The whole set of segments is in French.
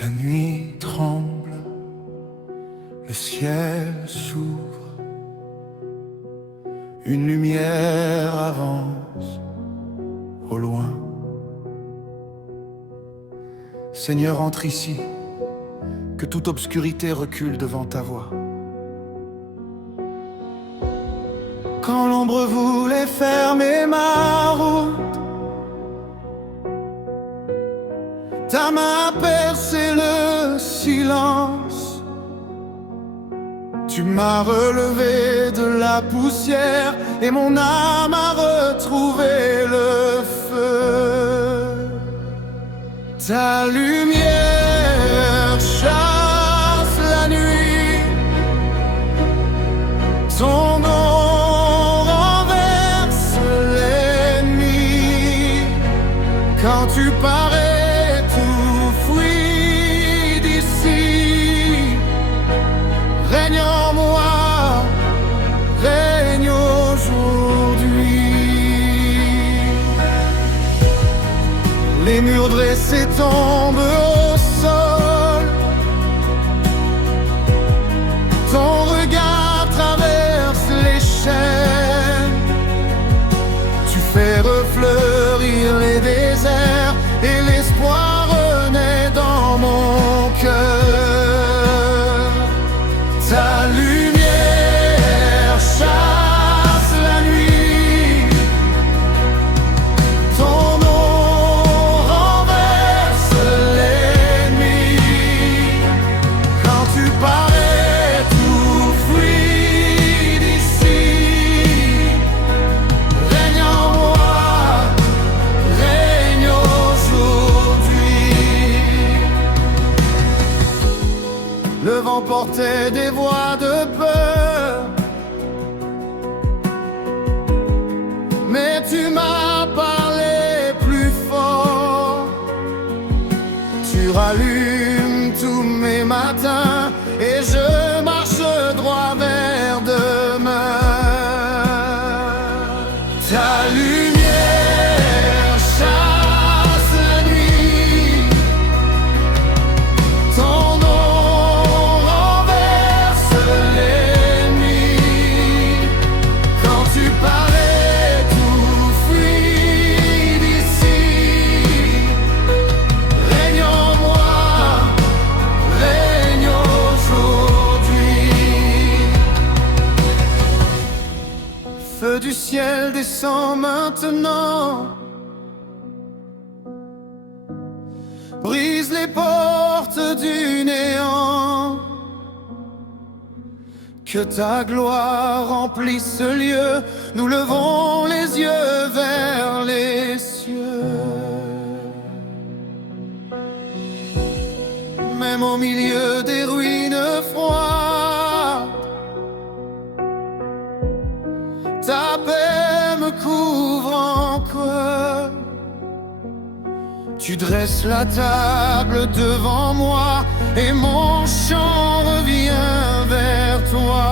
La nuit tremble, le ciel s'ouvre, une lumière avance au loin. Seigneur, entre ici, que toute obscurité recule devant ta voix. Quand l'ombre voulait fermer ma route, ta main a percé le silence. Tu m'as relevé de la poussière et mon âme a retrouvé le feu. Ta lumière chasse la nuit, ton nom renverse l'ennemi. Quand tu parais tout fruit d'ici, règne en moi, règne aujourd'hui. Les murs dressés tombent au sol, ton regard traverse les chaînes. Tu fais refleurir les déserts et l'espoir renaît dans mon cœur. Ta lumière chasse la nuit, ton nom renverse l'ennemi. Quand tu parais tout fruit d'ici, règne en moi, règne aujourd'hui. Le vent portait des voix de peur, mais tu m'as parlé plus fort. Tu rallumes tous mes matins et je marche droit vers demain. Ta lumière chasse la nuit, ton nom renverse l'ennemi. Quand tu parais tout fruit d'ici, règne en moi, règne aujourd'hui. Feu du ciel descend maintenant, brise les portes du néant. Que ta gloire remplisse ce lieu, nous levons les yeux vers les cieux. Même au milieu des ruines froides, ta paix me couvre encore. Tu dresses la table devant moi et mon chant revient vers toi.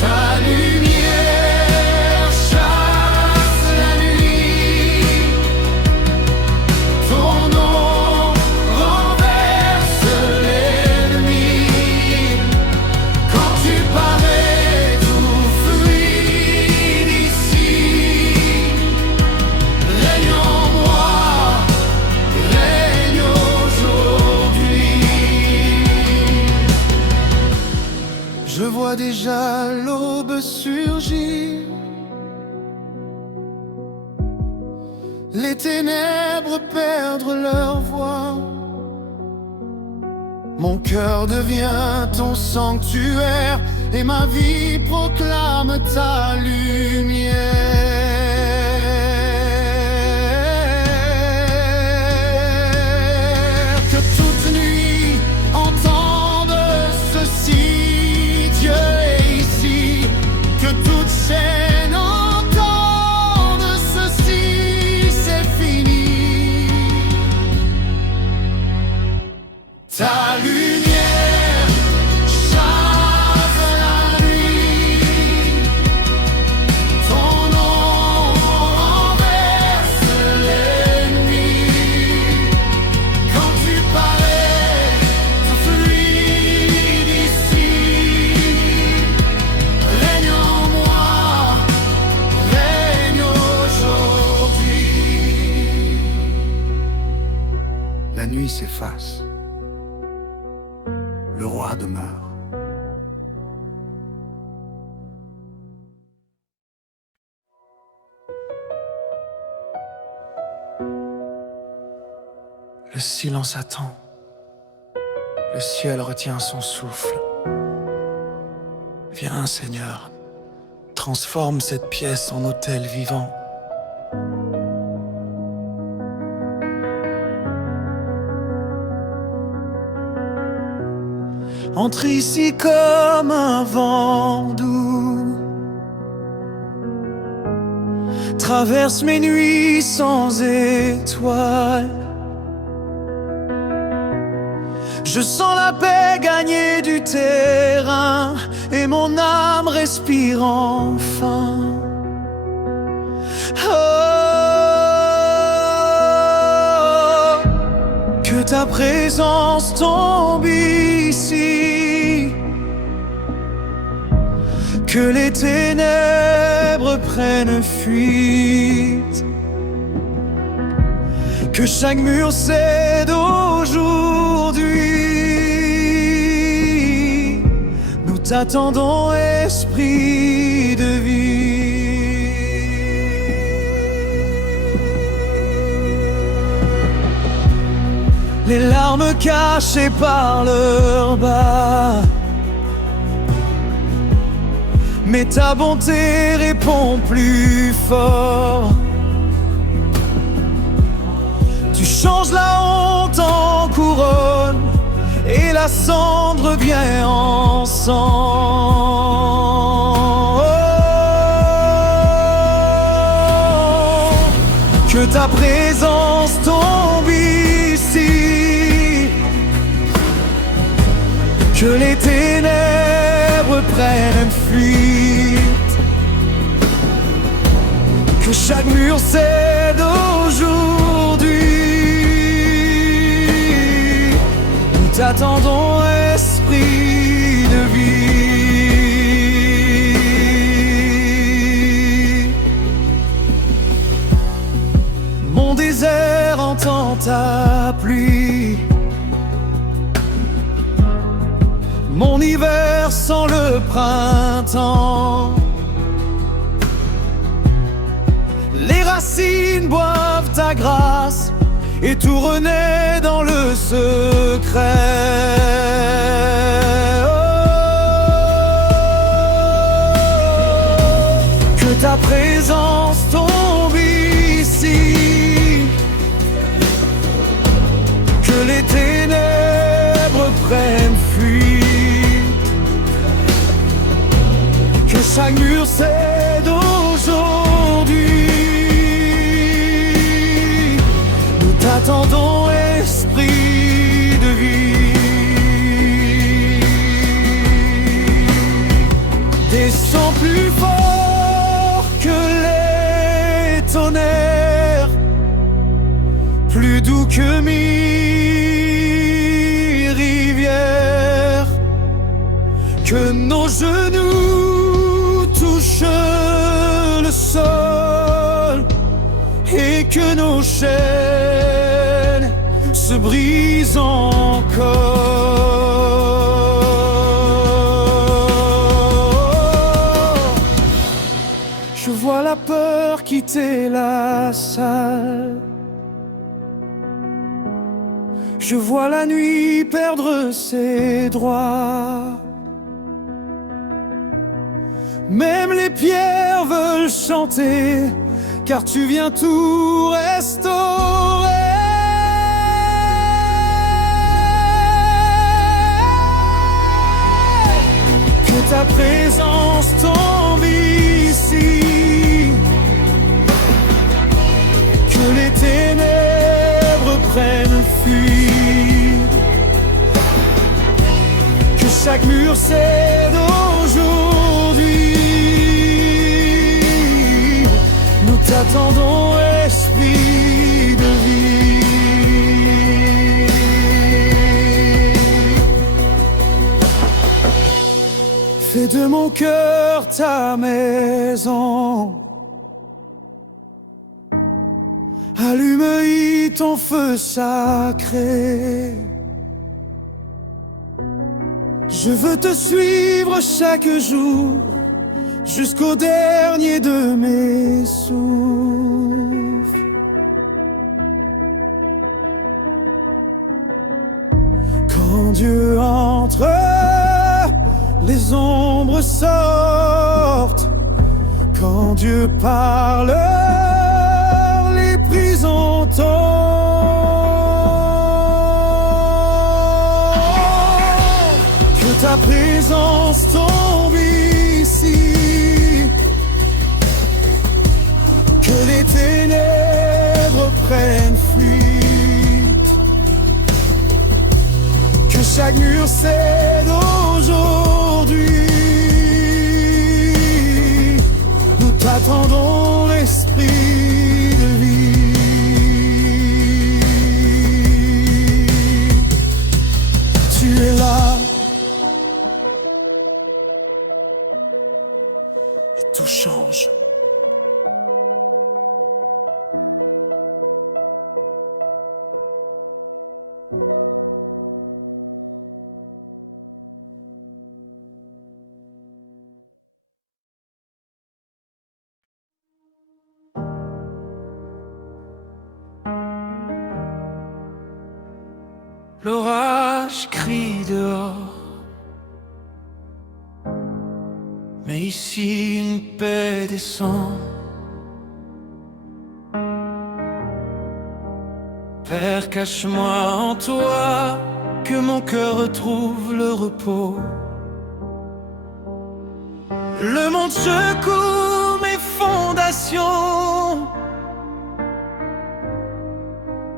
Ta lumière chasse la nuit, ton nom renverse l'ennemi. Quand tu parais tout fruit d'ici, règne en moi, règne aujourd'hui. Je vois déjà l'aube surgir, les ténèbres perdre leur voix. Mon cœur devient ton sanctuaire et ma vie proclame ta lumière. Que toute nuit entende ceci, Dieu est ici. Que toute chaîne entende ceci, c'est fini. Ta lumière chasse la nuit, nuit s'efface, le roi demeure. Le silence attend, le ciel retient son souffle. Viens, Seigneur, transforme cette pièce en autel vivant. Entre ici comme un vent doux, traverse mes nuits sans étoiles. Je sens la paix gagner du terrain et mon âme respire enfin. Oh, que ta présence tombe ici, que les ténèbres prennent fuite, que chaque mur cède aujourd'hui. Nous t'attendons, esprit de vie. Les larmes cachées par leur bas, mais ta bonté répond plus fort. Tu changes la honte en couronne et la cendre vient en sang. Oh, que ta présence tombe ici, que les ténèbres prennent fuite, que chaque mur cède aujourd'hui. Nous t'attendons, esprit de vie. Mon désert entend ta pluie, mon hiver sent le printemps. Les racines boivent ta grâce et tout renaît dans le secret. Oh, que ta présence tombe ici, que les ténèbres prennent fuite, que chaque mur cède aujourd'hui. Nous t'attendons, esprit de vie. Descends plus fort que les tonnerres, plus doux que mille rivières, que nos genoux touchent le sol et que nos chaînes se brisent encore. Je vois la peur quitter la salle, je vois la nuit perdre ses droits. Même les pierres veulent chanter, car tu viens tout restaurer. Que ta présence tombe ici, que les ténèbres prennent fuite, que chaque mur cède aujourd'hui. Nous t'attendons, esprit de vie. Fais de mon cœur ta maison, allume suis ton feu sacré. Je veux te suivre chaque jour, jusqu'au dernier de mes souffles. Quand Dieu entre, les ombres sortent. Quand Dieu parle, les prisons tombent. Que ta présence tombe ici, que les ténèbres prennent fuite, que chaque mur cède aujourd'hui. Nous t'attendons, l'esprit de vie. Tu es là et tout change. L'orage crie dehors, mais ici une paix descend. Père, cache-moi en toi, que mon cœur retrouve le repos. Le monde secoue mes fondations,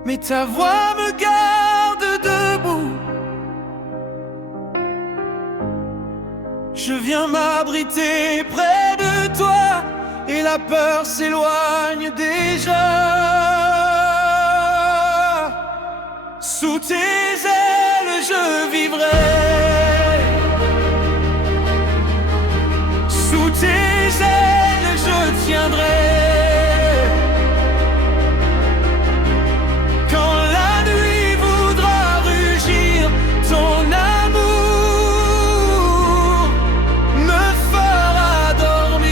mais ta voix me garde debout. Je viens m'abriter près de toi et la peur s'éloigne déjà. Sous tes ailes je vivrai, sous tes ailes je tiendrai. Quand la nuit voudra rugir, ton amour me fera dormir.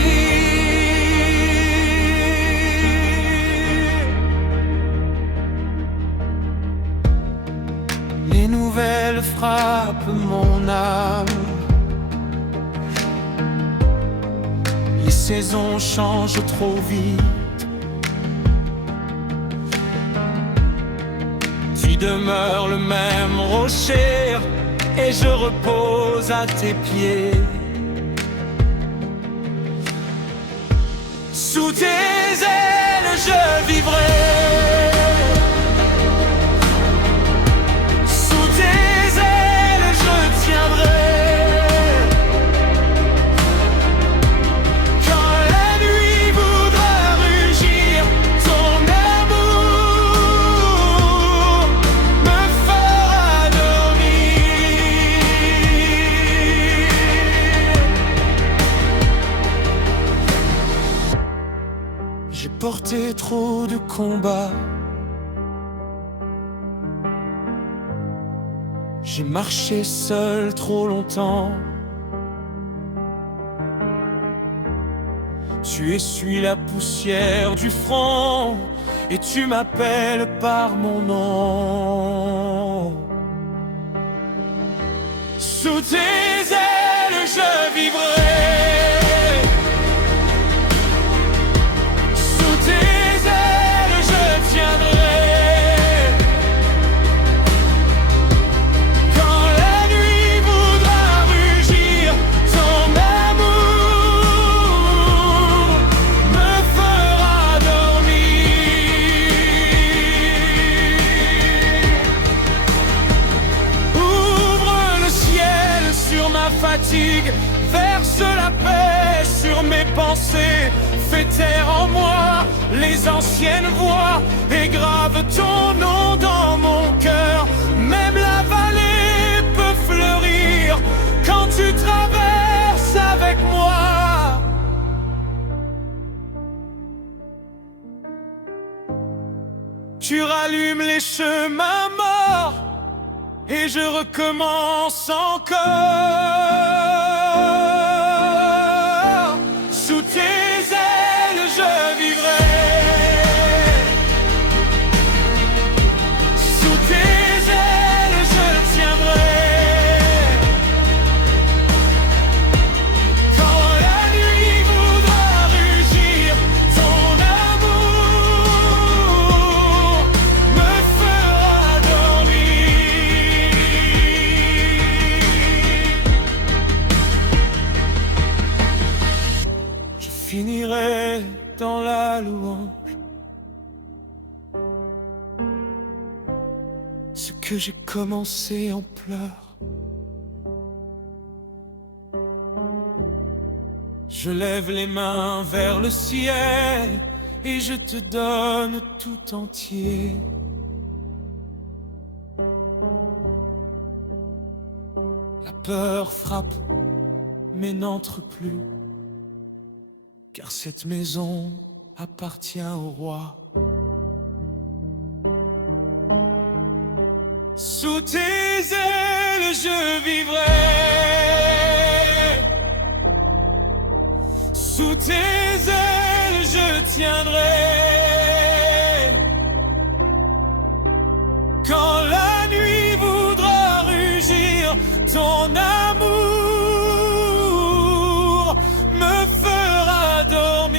Les nouvelles frappent mon âme, les saisons changent trop vite. Tu demeures le même rocher et je repose à tes pieds. Sous tes ailes je vivrai, sous tes ailes je tiendrai. Quand la nuit voudra rugir, ton amour me fera dormir. J'ai porté trop de combats, j'ai marché seul trop longtemps. Tu essuies la poussière du front et tu m'appelles par mon nom. Sous tes ailes je vivrai, sous tes ailes je tiendrai. Quand la nuit voudra rugir, ton amour me fera dormir. Ouvre le ciel sur ma fatigue, verse la paix sur mes pensées. Fais taire en moi les anciennes voix et grave ton nom dans mon cœur. Même la vallée peut fleurir quand tu traverses avec moi. Tu rallumes les chemins morts et je recommence encore. Sous tes ailes je vivrai. Sous tes ailes je tiendrai. Quand la nuit voudra rugir, ton amour me fera dormir. Je finirai dans la louange ce que j'ai commencé en pleurs. Je lève les mains vers le ciel et je te donne tout entier. La peur frappe mais n'entre plus, car cette maison appartient au roi. Sous tes ailes je vivrai. Sous tes ailes je tiendrai. Quand la nuit voudra rugir, ton amour me fera dormir.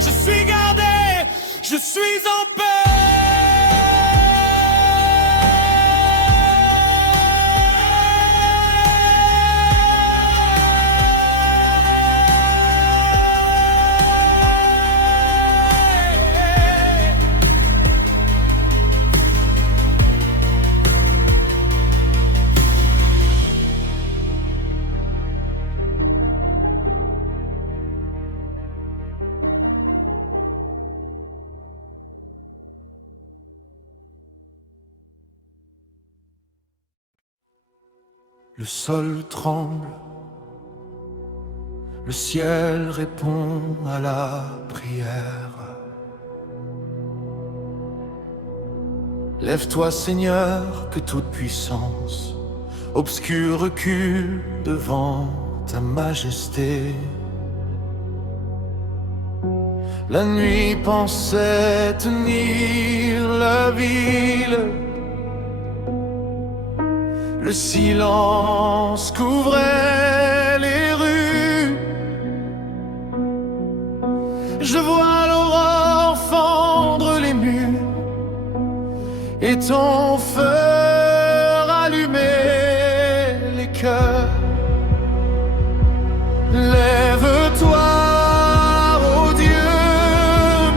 Je suis gardé, je suis en paix. Le sol tremble, le ciel répond à la prière. Lève-toi Seigneur, que toute puissance obscure recule devant ta majesté. La nuit pensait tenir la ville. Le silence couvrait les rues. Je vois l'aurore fendre les murs et ton feu rallumer les cœurs. Lève-toi, ô Dieu,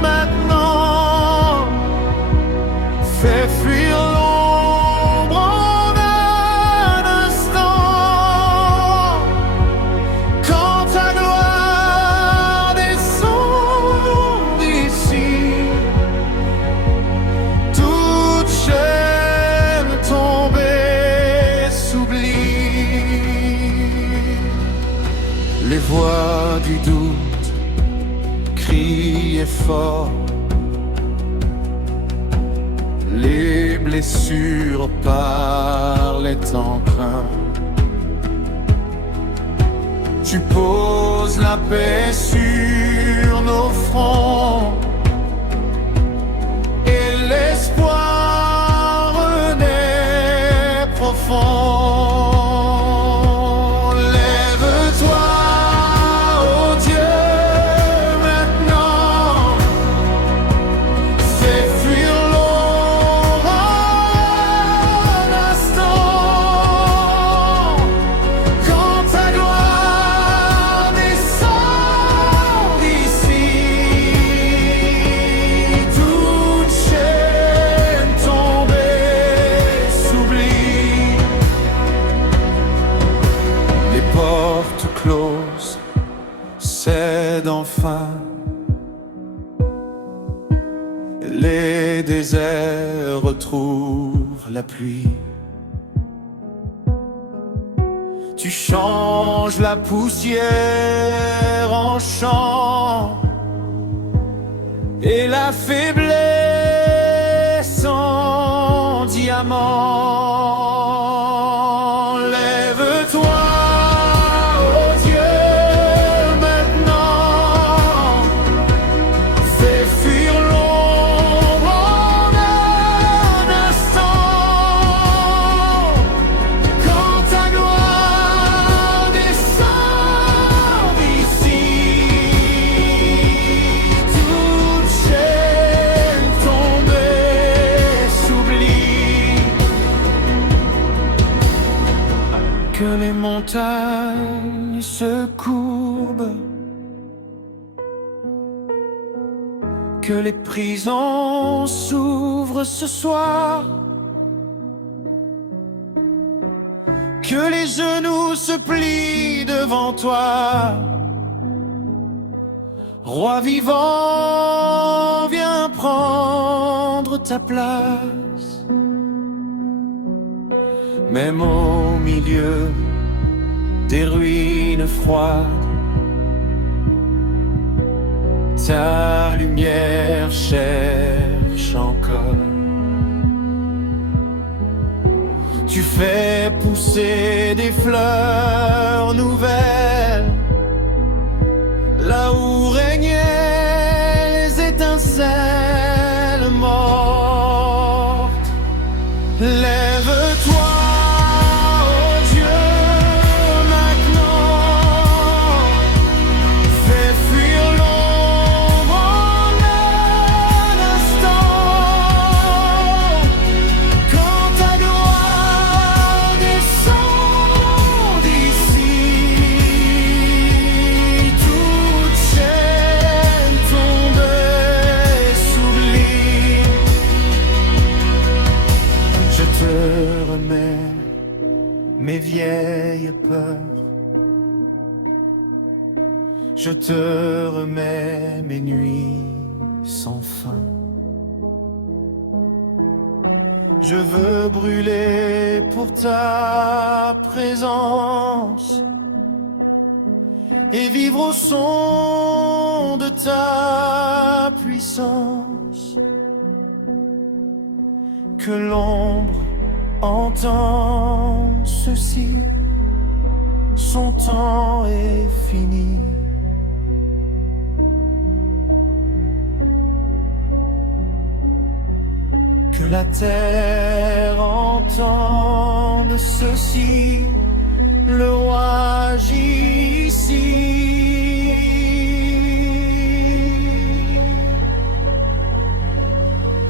maintenant. Fais fuir l'ombre en un instant. Quand ta gloire descend d'ici, toute chaîne tombée s'oublie. Les voix du doute crient fort. Les blessures parlaient en craint. Tu poses la paix sur nos fronts et l'espoir renaît profond. Lève-toi, ô Dieu, maintenant. Fais fuir l'ombre un instant. Quand ta gloire descend d'ici, toute chaîne tombée s'oublie. Les portes closes cèdent enfin. Les déserts retrouvent la pluie. Tu changes la poussière en chant et la faiblesse en diamant. Lève-toi, oh Dieu, maintenant, fais fuir l'ombre en un instant. Quand ta gloire descend ici, toute chaîne tombée s'oublie. Que les montagnes se courbent, que les prisons s'ouvrent ce soir, que les genoux se plient devant toi. Roi vivant, viens prendre ta place. Même au milieu des ruines froides, ta lumière cherche encore. Tu fais pousser des fleurs nouvelles là où régnaient les étincelles mortes. Lève-toi, oh Dieu, maintenant, fais fuir l'ombre en un instant. Quand ta gloire descend d'ici, toute chaîne tombée s'oublie. Je te remets mes vieilles peurs, je te remets mes nuits sans fin. Je veux brûler pour ta présence et vivre au son de ta puissance. Que l'ombre entend ceci, son temps est fini. Que la terre entende ceci, le roi agit ici.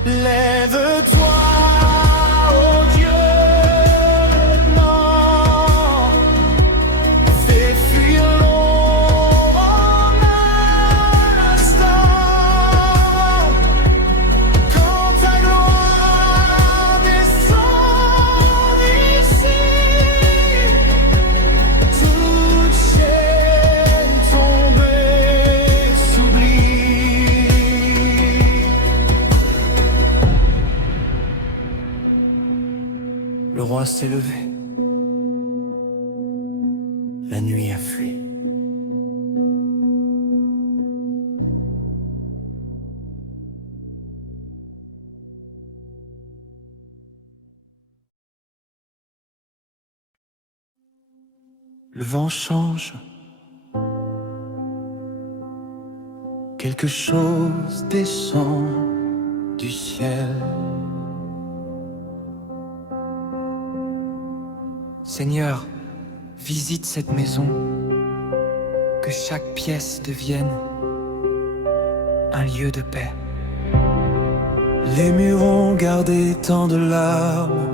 Lève-toi, oh Dieu, maintenant, fais fuir l'ombre en un instant. Quand ta gloire descend ici, toute chaîne tombée s'oublie. Le roi s'est levé, la nuit a fui. Le vent change, quelque chose descend du ciel. Seigneur, visite cette maison, que chaque pièce devienne un lieu de paix. Les murs ont gardé tant de larmes,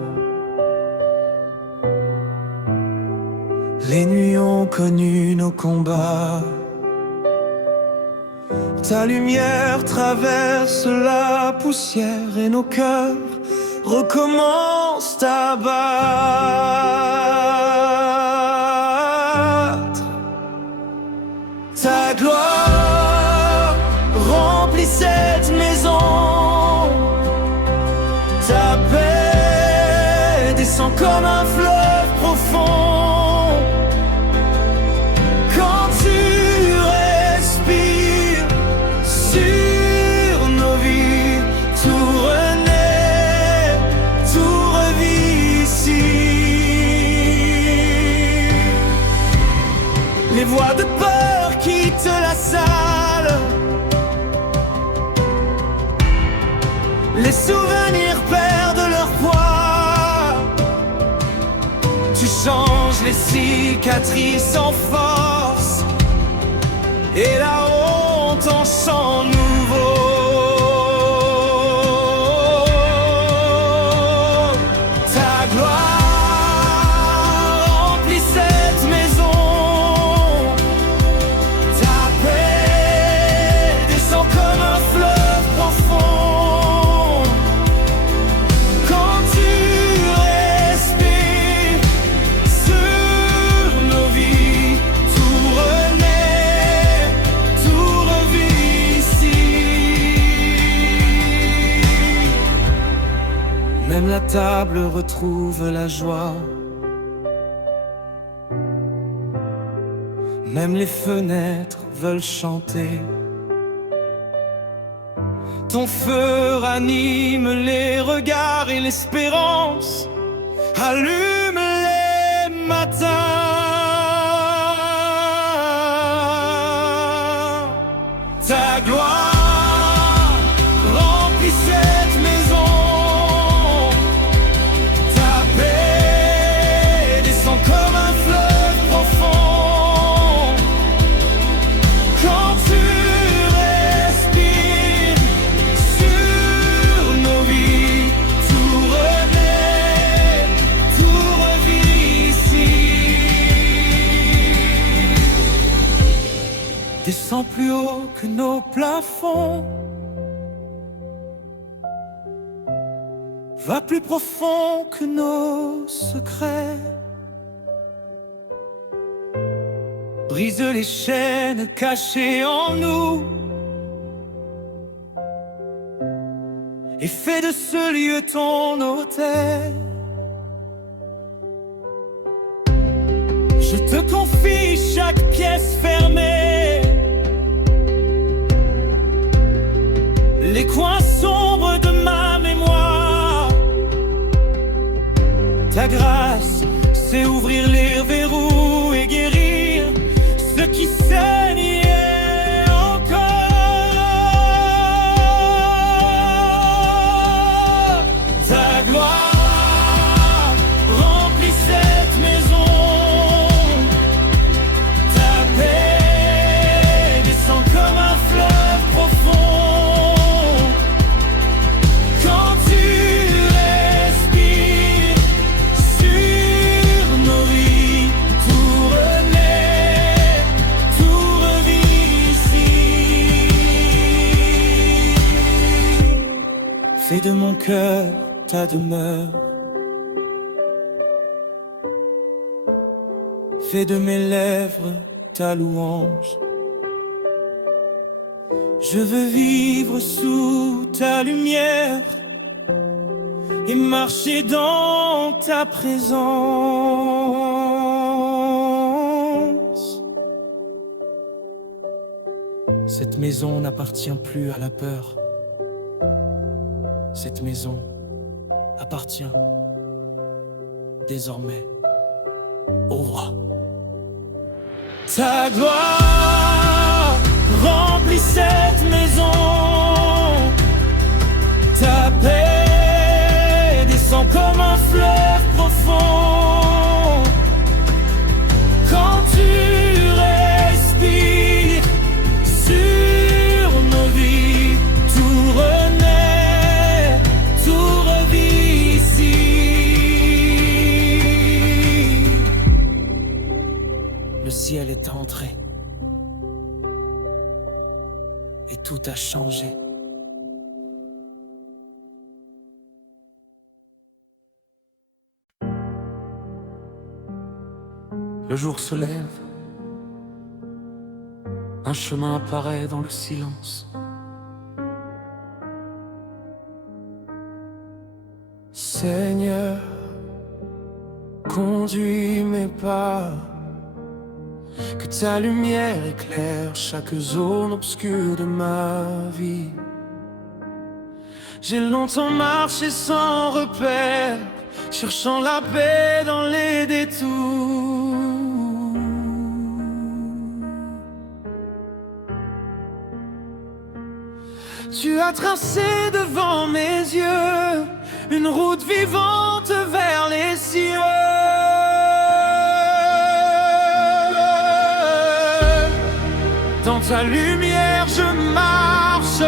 les nuits ont connu nos combats. Ta lumière traverse la poussière et nos cœurs recommencent à battre. Ta gloire remplit cette maison, ta paix descend comme un fleuve profond. Quand tu respires sur peur quitte la salle. Les souvenirs perdent leur poids. Tu changes les cicatrices en force et la honte en chant nouveau. Ta gloire remplit cette maison. Ta paix descend comme un fleuve profond. Quand tu respires sur nos vies, tout renaît, tout revit ici. Même la table retrouve la joie. Même les fenêtres veulent chanter. Ton feu ranime les regards et l'espérance allume les matins. Ta gloire remplit cette maison. Ta paix descend comme un fleuve profond. Quand tu respires sur nos vies, tout renaît, tout revit ici. Descends plus haut que nos plafonds. Va plus profond que nos secrets. Brise les chaînes cachées en nous et fais de ce lieu ton hôtel. Je te confie chaque pièce fermée, les coins sombres de ma mémoire. Ta grâce, c'est ouvrir les verrous et guérir ce qui saignait encore. Ta gloire remplit cette maison. Ta paix descend comme un fleuve profond. Quand tu respires sur nos vies, tout renaît, tout revit ici. Fais de mon cœur ta demeure. Fais de mes lèvres ta louange. Je veux vivre sous ta lumière et marcher dans ta présence. Cette maison n'appartient plus à la peur. Cette maison appartient désormais au roi. Ta gloire remplit cette maison. Ta paix descend comme un fleuve profond. Quand tu respires sur nos vies, tout renaît, tout revit ici. Le ciel est entré et tout a changé. Le jour se lève, un chemin apparaît dans le silence. Seigneur, conduis mes pas, que ta lumière éclaire chaque zone obscure de ma vie. J'ai longtemps marché sans repère, cherchant la paix dans les détours. Tu as tracé devant mes yeux une route vivante vers les cieux. Dans ta lumière je marche,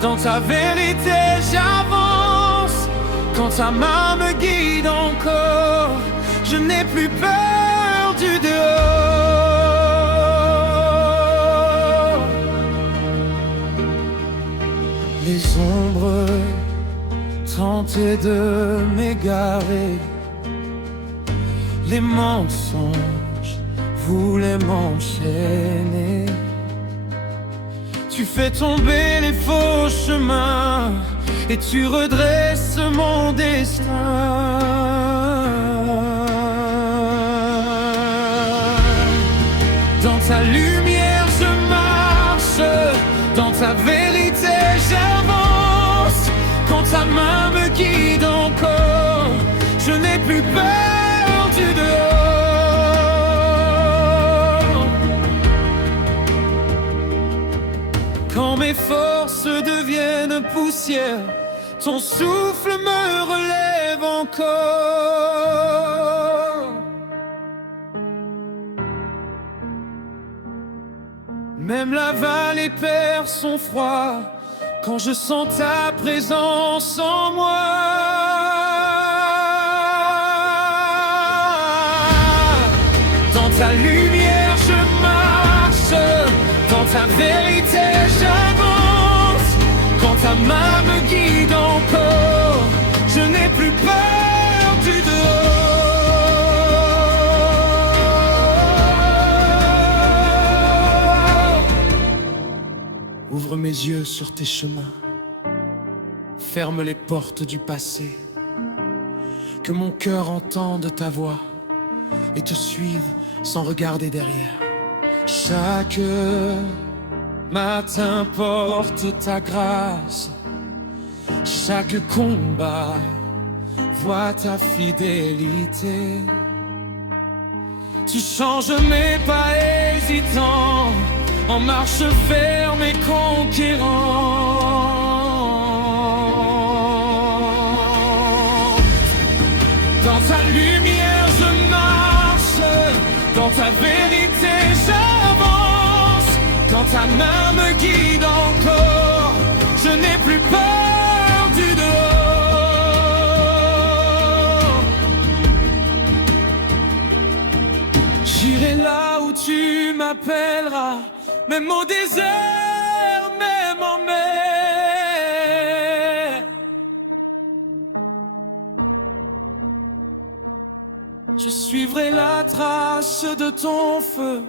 dans ta vérité j'avance. Quand ta main me guide encore, je n'ai plus peur du dehors. Les ombres tentaient de m'égarer, les mensonges voulaient m'enchaîner. Tu fais tomber les faux chemins et tu redresses mon destin. Dans ta lumière je marche, dans ta vérité j'avance. Quand ta main me guide encore, je n'ai plus peur du dehors. Quand mes forces deviennent poussière, ton souffle me relève encore. Même la vallée perd son froid quand je sens ta présence en moi. Dans ta lumière je marche, dans ta vérité j'avance. Quand ta main me guide encore, je n'ai plus peur du dehors. Ouvre mes yeux sur tes chemins, ferme les portes du passé. Que mon cœur entende ta voix et te suive sans regarder derrière. Chaque matin porte ta grâce, chaque combat voit ta fidélité. Tu changes mes pas hésitants en marche ferme et conquérant. Dans ta lumière je marche, dans ta vérité j'avance. Quand ta main me guide encore, je n'ai plus peur du dehors. J'irai là où tu m'appelleras, même au désert, même en mer. Je suivrai la trace de ton feu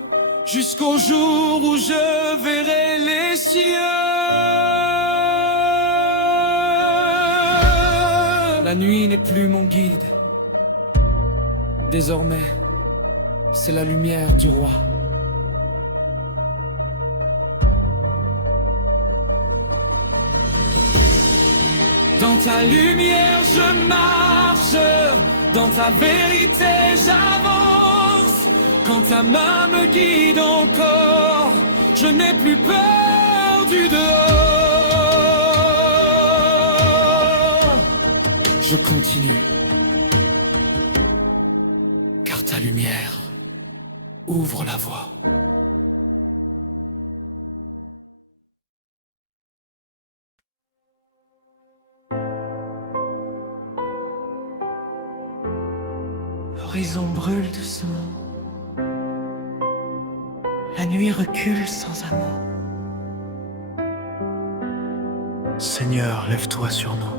jusqu'au jour où je verrai les cieux. La nuit n'est plus mon guide. Désormais, c'est la lumière du roi. Dans ta lumière je marche, dans ta vérité j'avance. Quand ta main me guide encore, je n'ai plus peur du dehors. Je continue, car ta lumière ouvre la voie. L'horizon brûle doucement. La nuit recule sans amour. Seigneur, lève-toi sur nous.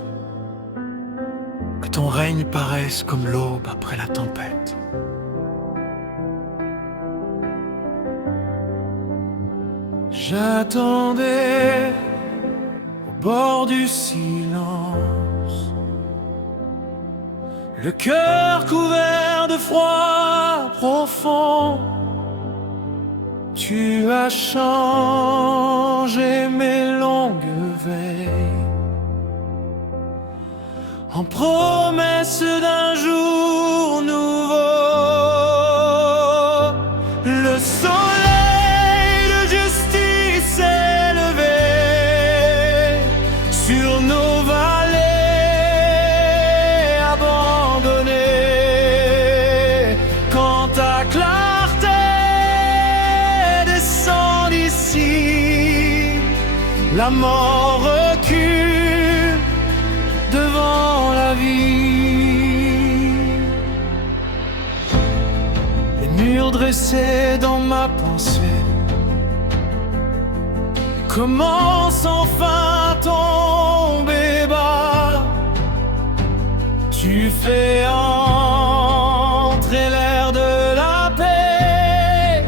Que ton règne paraisse comme l'aube après la tempête. J'attendais au bord du silence, le cœur couvert de froid profond. Tu as changé mes longues veilles en promesse d'un jour nouveau. Le soleil de justice est levé La mort recule devant la vie. Les murs dressés dans ma pensée commencent enfin à tomber bas. Tu fais entrer l'air de la paix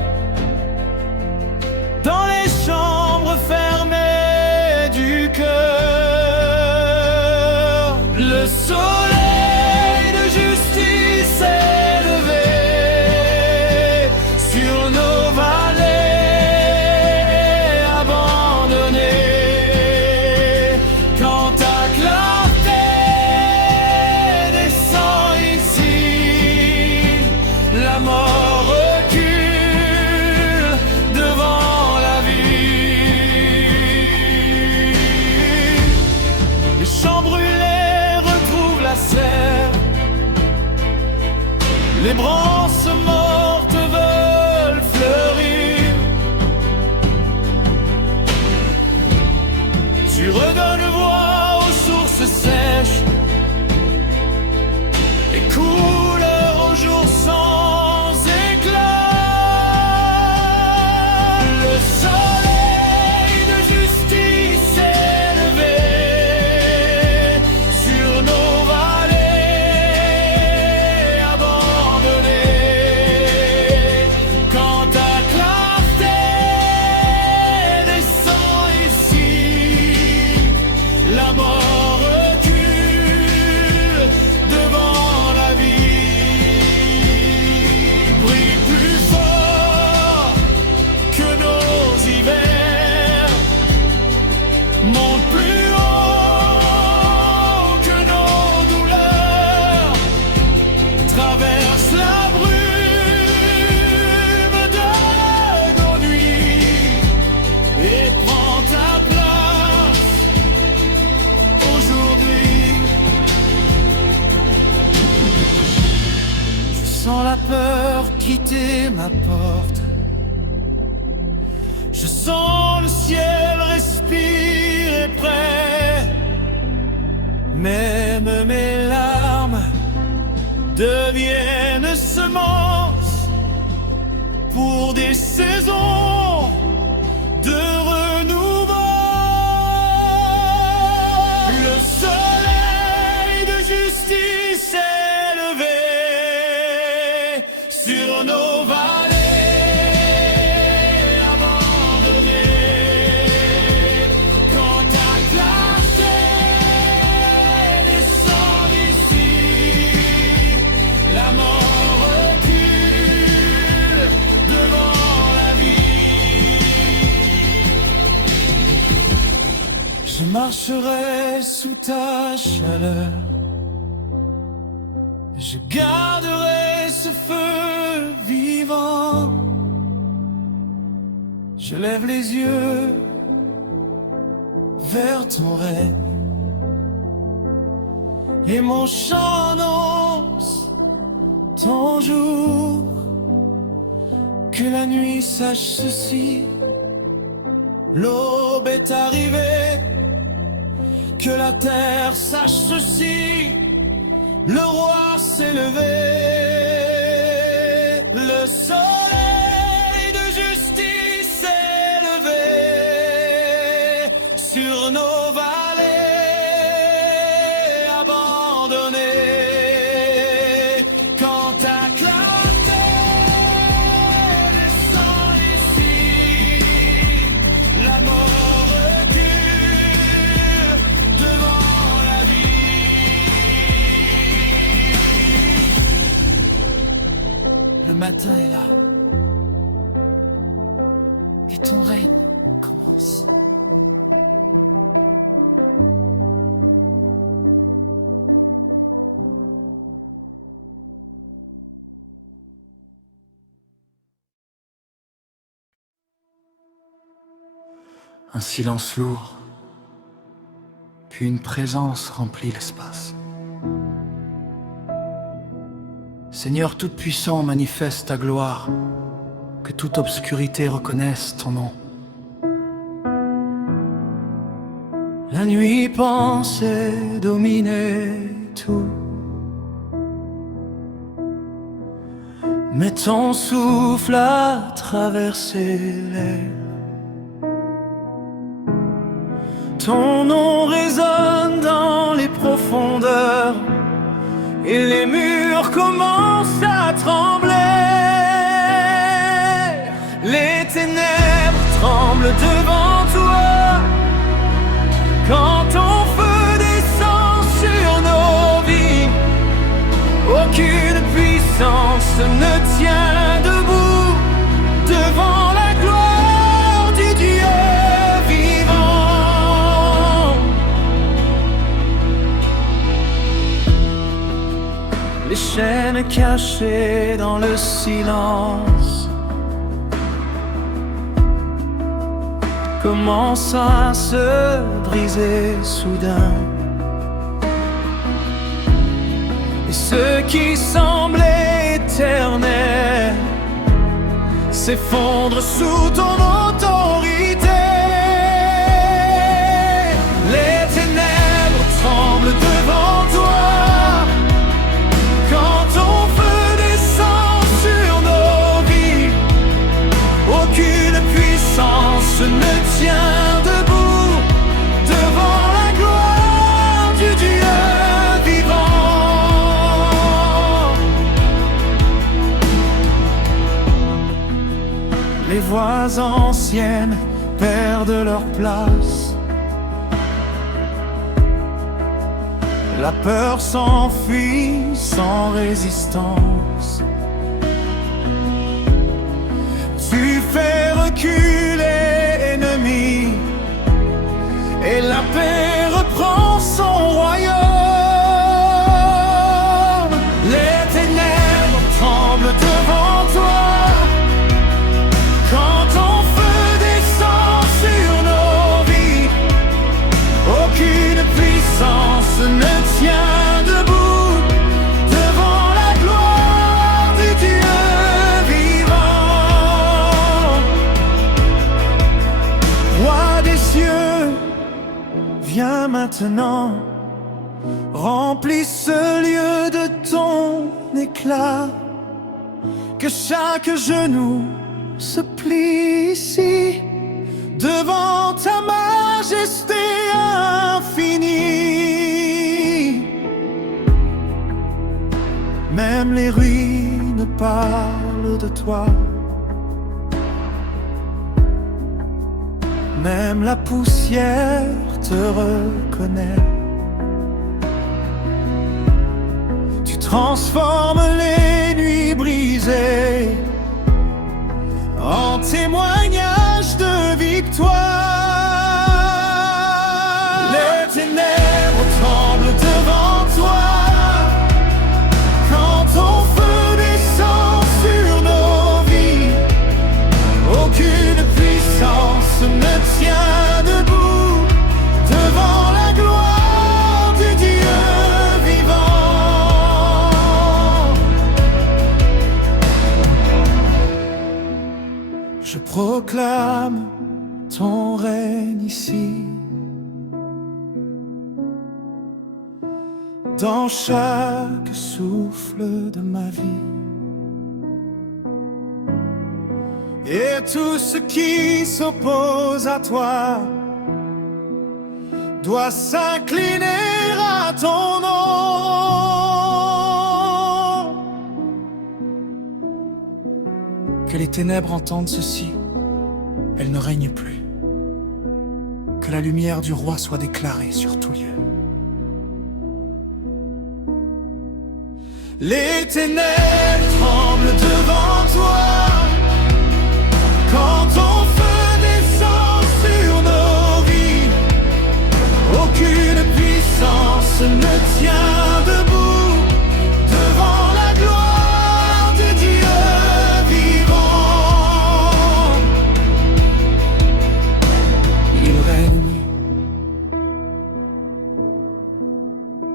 dans les chambres fermées du cœur. Le soleil de justice est levé sur nos vallées abandonnées. Quand ta clarté descend ici, la mort recule devant la vie. Les champs brûlés retrouvent la serre, les branches mortes veulent fleurir. Tu redonnes voix aux sources sèches et couleurs aux jours sans éclat. Le soleil de justice est levé sur nos vallées abandonnées. Quand ta clarté descend ici, la mort recule devant la vie. Brille plus fort que nos hivers, monte plus haut que nos douleurs, traverse la brume de nos nuits et prends ta place aujourd'hui. Je sens la peur quitter ma porte. Je sens le ciel respirer près. Même mes larmes deviennent semences pour des saisons de renouveau. Le soleil de justice est levé sur nos vallées abandonnées. Quand ta clarté descend ici, la mort recule devant la vie. Je marcherai sous ta chaleur, je garderai ce feu vivant. Je lève les yeux vers ton règne et mon chant annonce ton jour. Que la nuit sache ceci, l'aube est arrivée. Que la terre sache ceci, le roi s'est levé. Le soleil de justice est levé sur nos vallées abandonnées. Quand ta clarté descend ici, la mort recule devant la vie. Le matin est là et ton règne commence. Un silence lourd, puis une présence remplit l'espace. Seigneur tout-puissant, manifeste ta gloire, que toute obscurité reconnaisse ton nom. La nuit pensait dominer tout, mais ton souffle a traversé l'air. Ton nom résonne dans les profondeurs et les murs commencent à trembler. Les ténèbres tremblent devant toi quand ton feu descend sur nos vies. Aucune puissance ne tient debout devant la gloire du Dieu vivant. Les chaînes cachées dans le silence commencent à se briser soudain. Et ce qui semblait éternel s'effondre sous ton autorité. Les ténèbres tremblent devant toi quand ton feu descend sur nos vies. Aucune puissance ne tient debout devant la gloire du Dieu vivant. Les voix anciennes perdent leur place. La peur s'enfuit sans résistance. Tu fais reculer l'ennemi et la paix reprend son royaume. Les ténèbres tremblent devant toi quand ton feu descend sur nos vies. Aucune puissance ne tient debout devant la gloire du Dieu vivant. Roi des cieux, viens maintenant, remplis ce lieu de ton éclat. Que chaque genou se plie ici devant ta majesté infinie. Même les ruines parlent de toi. Même la poussière te reconnaît. Tu transformes les nuits brisées en témoignage de victoire. Les ténèbres tremblent devant toi quand ton feu descend sur nos vies. Aucune puissance ne tient debout devant la gloire du Dieu vivant. Je proclame ton règne ici, dans chaque souffle de ma vie. Et tout ce qui s'oppose à toi doit s'incliner à ton nom. Que les ténèbres entendent ceci, elles ne règnent plus. Que la lumière du roi soit déclarée sur tout lieu. Les ténèbres tremblent devant toi quand ton feu descend sur nos vies. Aucune puissance ne tient debout devant la gloire de Dieu vivant. Il règne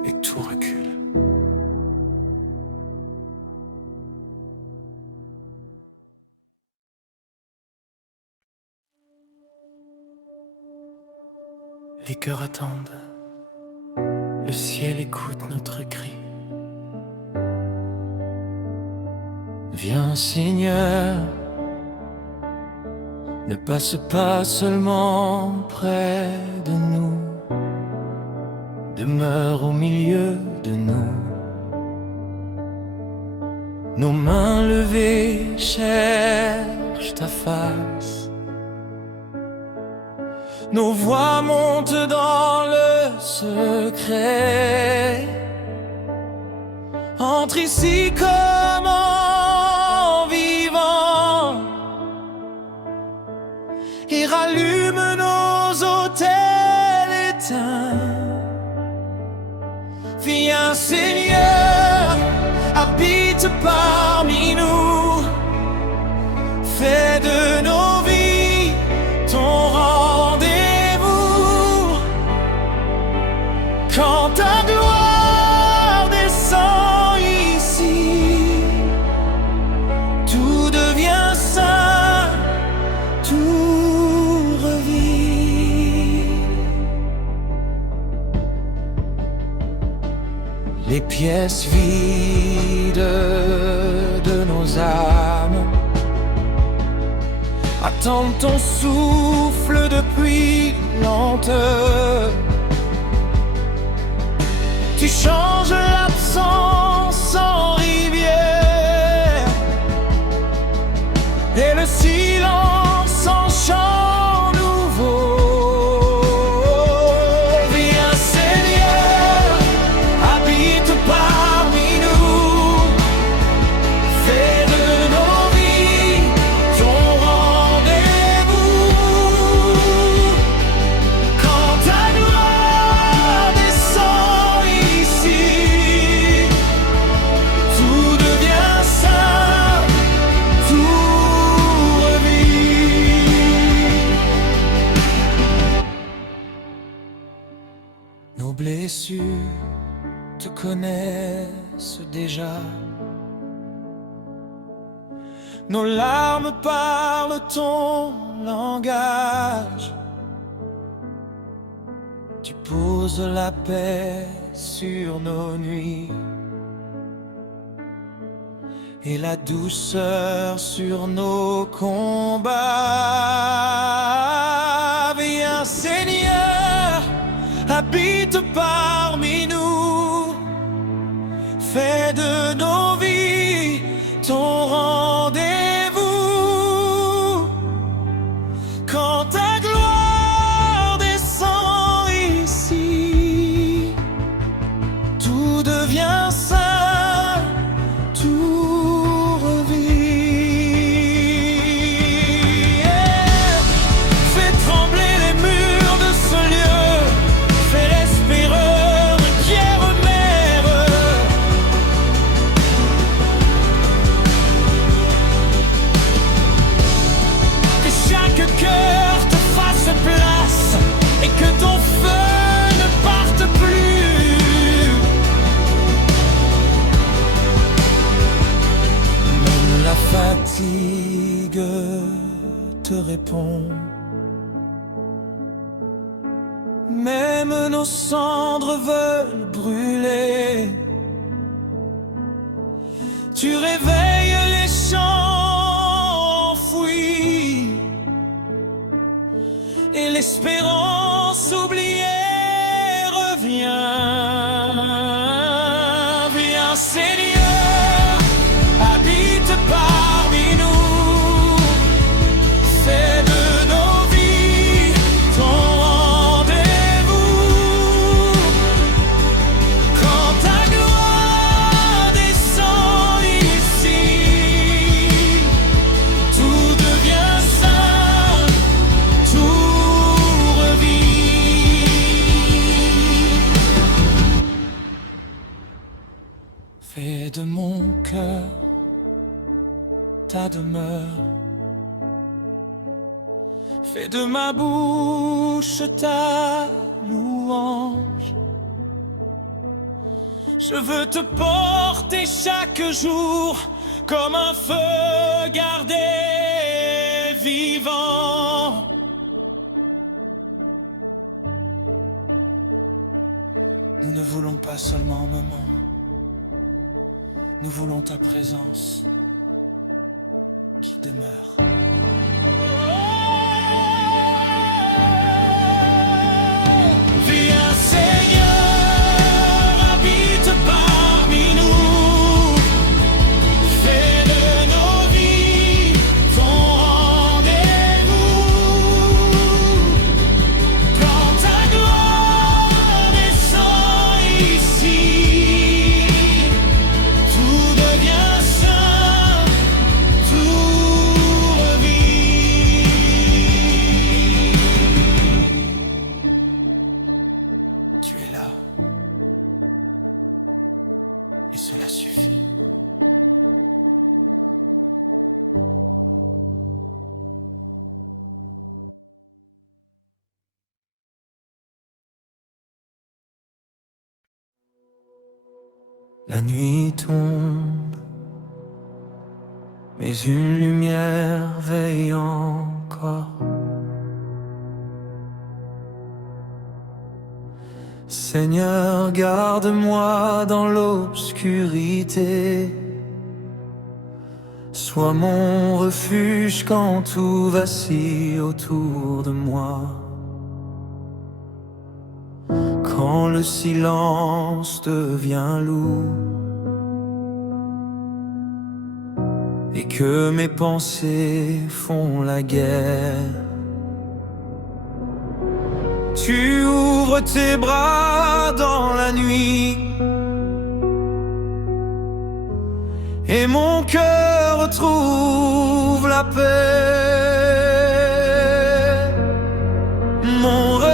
et tout recule. Les cœurs attendent, le ciel écoute notre cri. Viens Seigneur, ne passe pas seulement près de nous, demeure au milieu de nous. Nos mains levées cherchent ta face, nos voix montent dans le secret. Entre ici comme en vivant et rallume nos autels éteints. Viens Seigneur, habite parmi nous, fais de nos vies ton rendez-vous. Quand ta gloire descend ici, tout devient saint, tout revit. Les pièces vides de nos âmes attendent ton souffle depuis longtemps. Tu changes l'absence en rivière et le silence en chant nouveau. Viens Seigneur, habite parmi nous, fais de nos vies ton rendez-vous. Quand ta gloire descend ici, tout devient saint, tout revit. Nos blessures te connaissent déjà, nos larmes parlent ton langage. Tu poses la paix sur nos nuits et la douceur sur nos combats. Viens Seigneur, habite parmi nous, fais de nos vies ton rendez-vous. Quand ta gloire descend ici, tout devient saint, tout revit. Fais trembler les murs de ce lieu, fais l'espéreur pierre mère. Que chaque cœur te fasse place et que ton feu ne parte plus. Même la fatigue te répond, même nos cendres veulent brûler. Tu réveilles les chants enfouis et l'espérance oubliée revient. Viens Seigneur, habite parmi nous, fais de nos vies ton rendez-vous. Quand ta gloire descend ici, tout devient saint, tout revit. Fais de mon cœur ta demeure, fais de ma bouche ta louange. Je veux te porter chaque jour comme un feu gardé vivant. Nous ne voulons pas seulement un moment, nous voulons ta présence qui demeure. Viens Seigneur, habite parmi nous, fais de nos vies ton rendez-vous. Quand ta gloire descend ici, tout devient saint, tout revit. Tu es là, et cela suffit. La nuit tombe, mais une lumière veille encore. Seigneur, garde-moi dans l'obscurité. Sois mon refuge quand tout vacille autour de moi. Quand le silence devient lourd et que mes pensées font la guerre, tu ouvres tes bras dans la nuit et mon cœur retrouve la paix. Mon refuge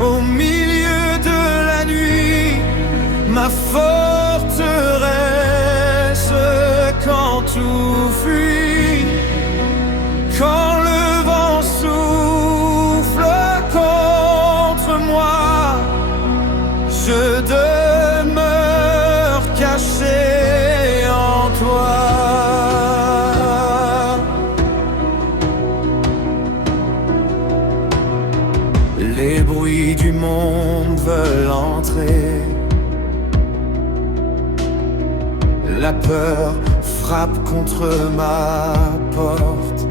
au milieu de la nuit, ma forteresse quand tout fuit, quand le vent souffle contre moi, je demeure caché en toi. Les bruits du monde veulent entrer, la peur frappe contre ma porte.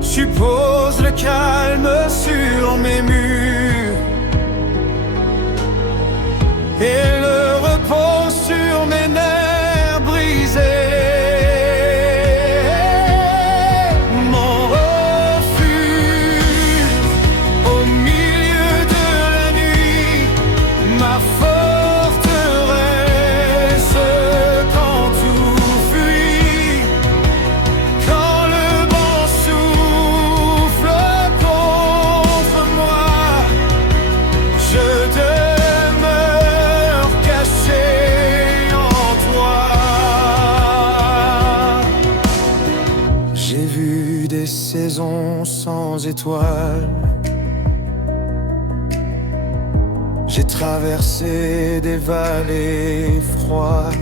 Tu poses le calme sur mes murs et le repos sur mes nerfs brisés. Mon refuge au milieu de la nuit, ma forteresse quand tout fuit, quand le vent souffle contre moi, je demeure caché en toi. J'ai vu des saisons sans étoiles, j'ai traversé des vallées froides,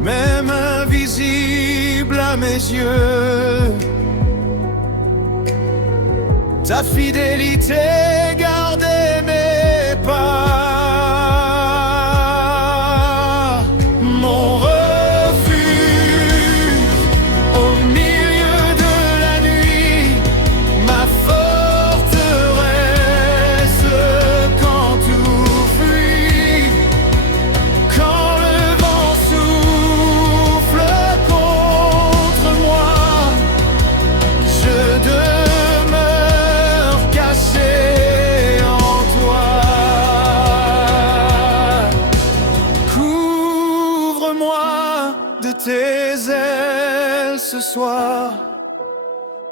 même invisible à mes yeux. Ta fidélité gardait mes pas. Mon refuge au milieu de la nuit, ma forteresse quand tout fuit, quand le vent souffle contre moi, je demeure caché en toi. Couvre-moi de tes ailes ce soir,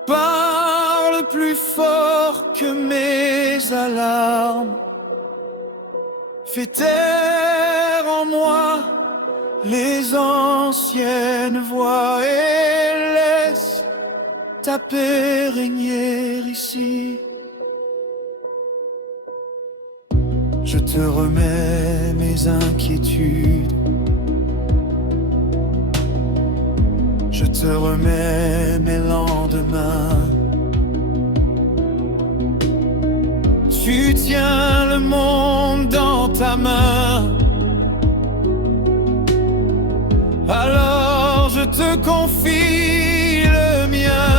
parle plus fort que mes alarmes, fais taire en moi les anciennes voix et laisse ta paix régner ici. Je te remets mes inquiétudes, je te remets mes lendemains, Tu tiens le monde dans ta main. Alors je te confie le mien.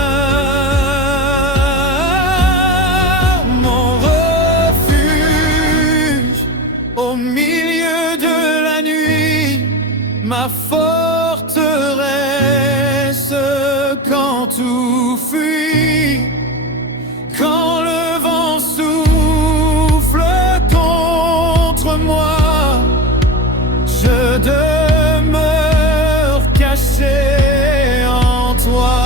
Mon refuge au milieu de la nuit, ma forteresse quand tout fuit. Quand le vent souffle contre moi, je demeure caché en toi.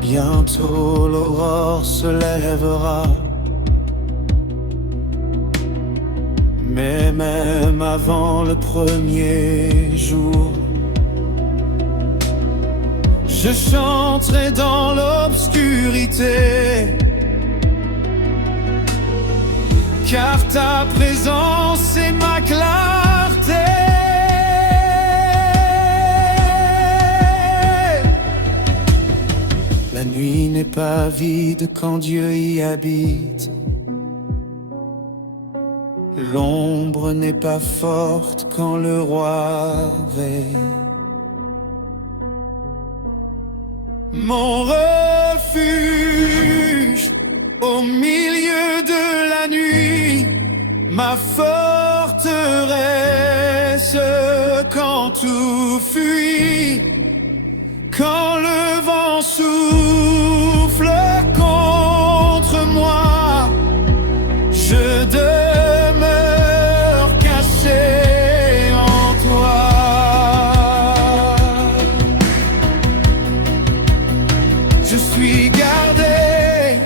Bientôt l'aurore se lèvera, mais même avant le premier jour, je chanterai dans l'obscurité, car ta présence est ma clarté. La nuit n'est pas vide quand Dieu y habite. L'ombre n'est pas forte quand le roi veille. Mon refuge au milieu de la nuit, ma forteresse quand tout fuit. Quand le vent souffle contre moi, je demeure caché en toi. Je suis gardé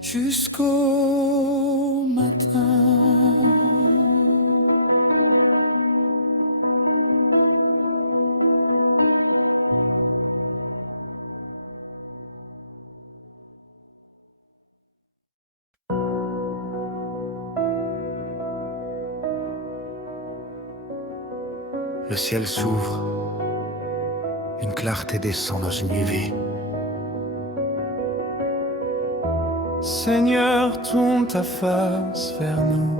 jusqu'au matin. Le ciel s'ouvre, une clarté descend dans une nuée. Seigneur, tourne ta face vers nous.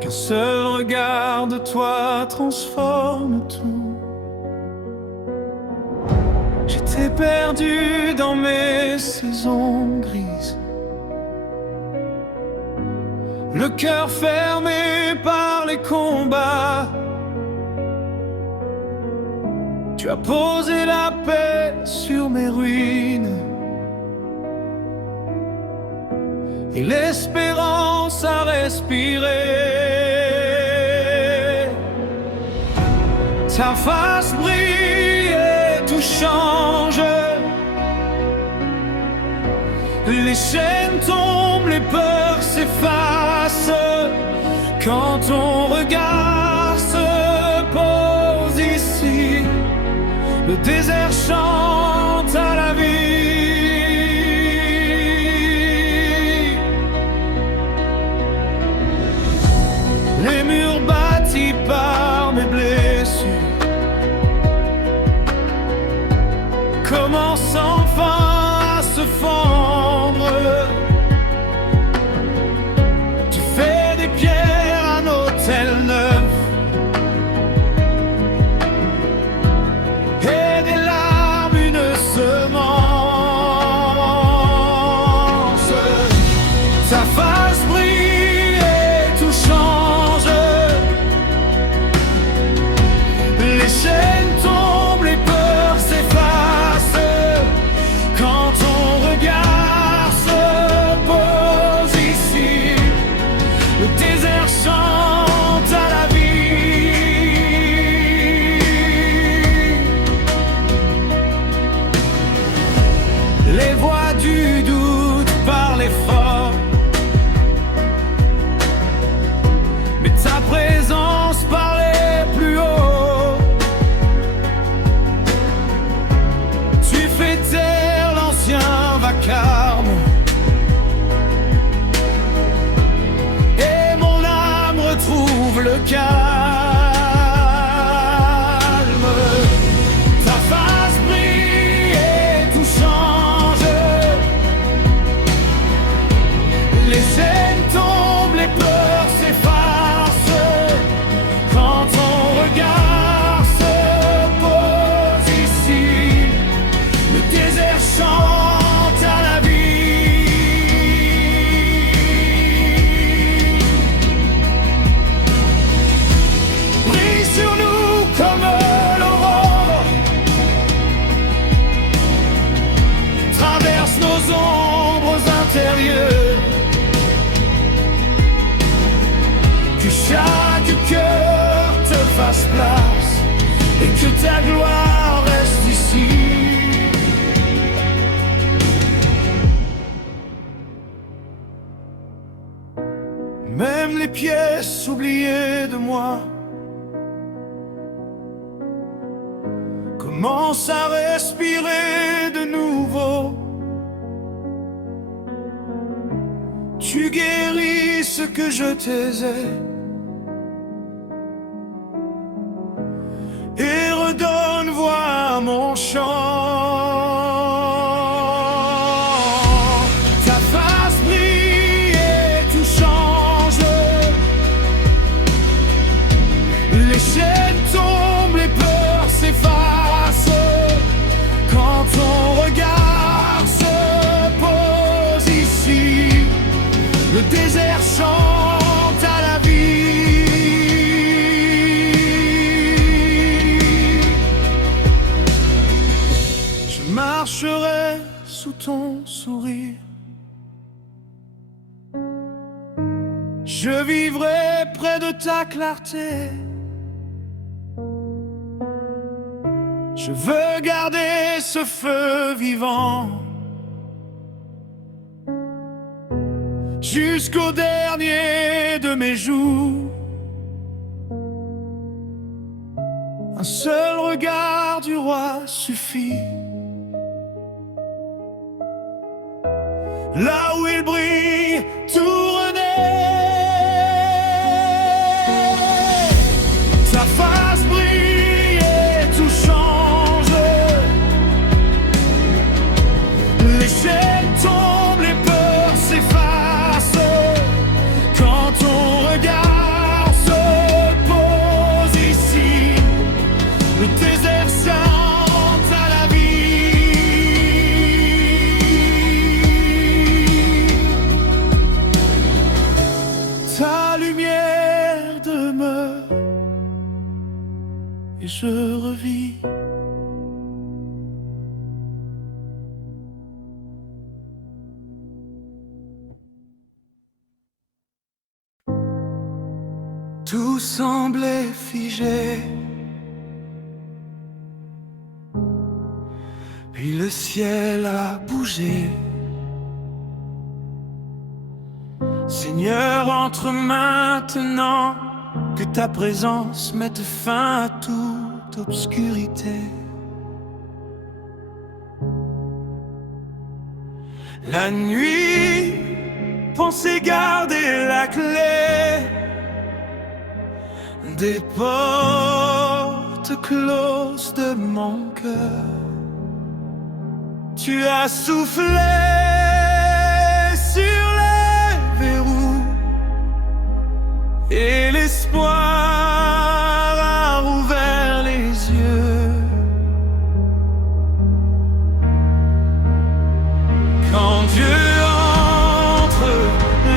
Qu'un seul regard de toi transforme tout. J'étais perdu dans mes saisons grises, le cœur fermé par les combats. Tu as posé la paix sur mes ruines et l'espérance a respiré. Ta face brille et tout change. Les chaînes tombent, les peurs s'effacent quand ton regard se pose ici. Le désert chante à la vie. Les murs bâtis par mes blessures commencent enfin à se fondre. Tu fais des pierres un autel neuf et des larmes une semence. Ta face brille et tout change. Les chaînes tombent, les peurs s'effacent quand ton regard se pose ici. Le désert chante à la vie. Les voix du doute parlaient fort, mais ta présence parlait plus haut. Tu fais taire l'ancien vacarme et mon âme retrouve le calme. Ta face brille et tout change. Les chaînes tombent, les peurs s'effacent quand ton regard se pose ici. Le désert chante à la vie. Brille sur nous comme l'aurore, traverse nos ombres intérieures. Que chaque cœur te fasse place et que ta gloire reste ici. Même les pièces oubliées de moi commencent à respirer de nouveau. Tu guéris ce que je taisais et redonne voix à mon chant. Ta face brille et tout change. Les chaînes tombent, les peurs s'effacent quand ton regard se pose ici. Le désert chante à la vie. Je marcherai sous ton sourire. Je vivrai près de ta clarté. Je veux garder ce feu vivant jusqu'au dernier de mes jours. Un seul regard du roi suffit. Là où il brille, tout renaît. Ta face brille et tout change. Les chaînes tombent, les peurs s'effacent quand ton regard se pose ici. Le désert chante à la vie. Ta lumière demeure et je revis. Tout semblait figé, puis le ciel a bougé. Seigneur, entre maintenant, que ta présence mette fin à toute obscurité. La nuit, pensais garder la clé des portes closes de mon cœur. Tu as soufflé sur les verrous et l'espoir a rouvert les yeux. Quand Dieu entre,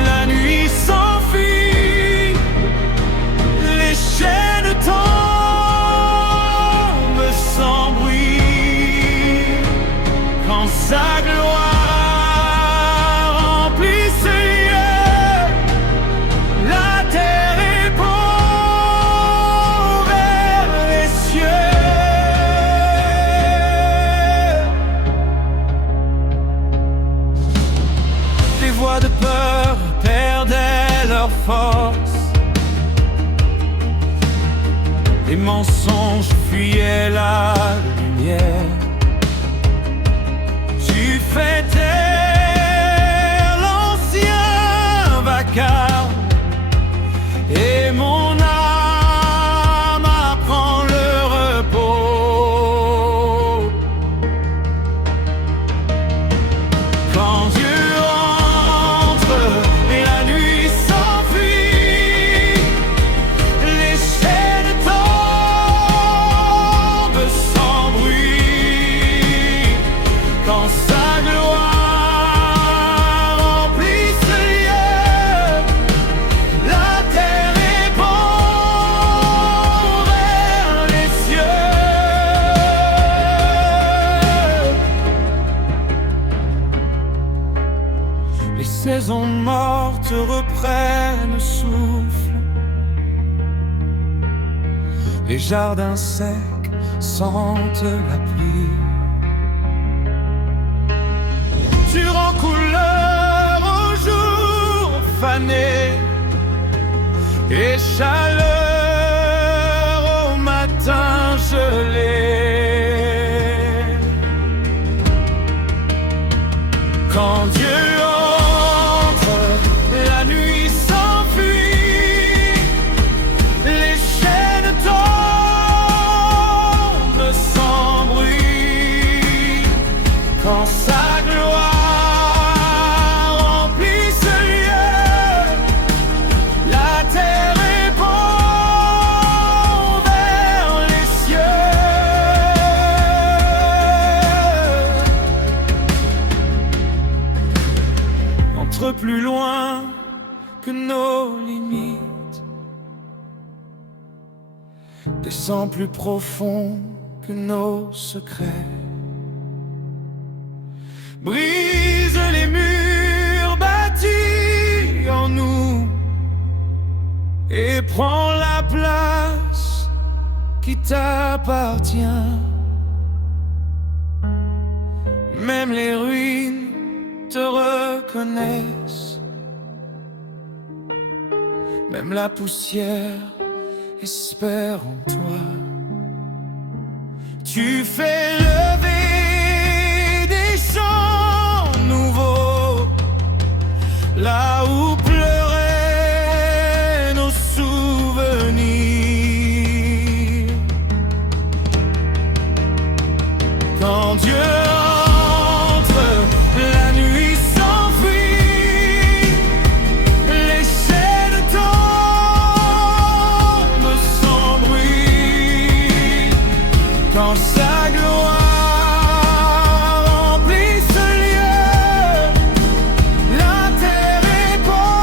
la nuit s'enfuit, les chaînes tombent sans bruit. Quand sa gloire remplit ces lieux, la terre est pauvre vers les cieux. Les voix de peur perdaient leur force, les mensonges fuyaient la lumière. Tu fais taire l'ancien vacarme et mon âme Les saisons mortes reprennent souffle. Les jardins secs sentent la pluie. Tu rends couleur au jour fané et chaleur au matin gelé. Quand Dieu entre, la nuit s'enfuit, les chaînes tombent sans bruit. Quand sa gloire remplit ce lieu, la terre répond vers les cieux. Entre plus loin que nos limites, descend plus profond que nos secrets. Brise les murs bâtis en nous et prends la place qui t'appartient. Même les ruines te reconnaissent, même la poussière espère en toi. Tu fais lever des chants nouveaux là où pleuraient nos souvenirs. Quand Dieu entre, la nuit s'enfuit, les chaînes tombent sans bruit. Quand sa gloire remplit ce lieu, la terre répond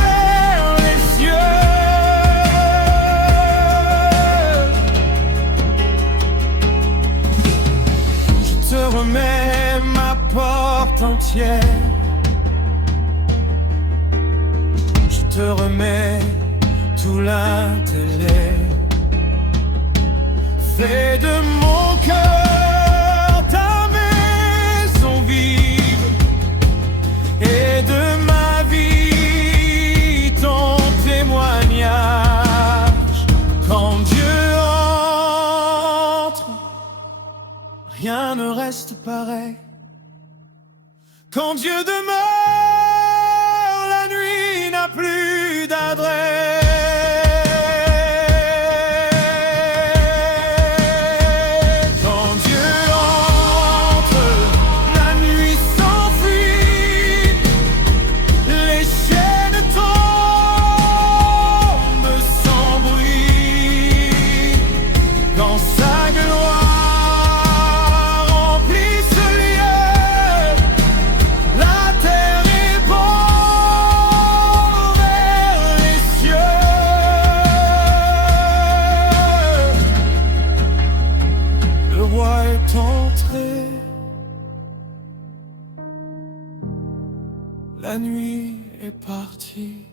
vers les cieux. Je te remets ma porte entière. Je te remets tout l'intellect. Fais de mon cœur ta maison vive et de ma vie ton témoignage. Quand Dieu entre, rien ne reste pareil. Quand Dieu demeure, la nuit n'a plus d'adresse. Quand Dieu entre, la nuit s'enfuit, les chaînes tombent sans bruit. Quand sa gloire remplit ce lieu, la terre répond vers les cieux. Le roi est entré, la nuit est partie.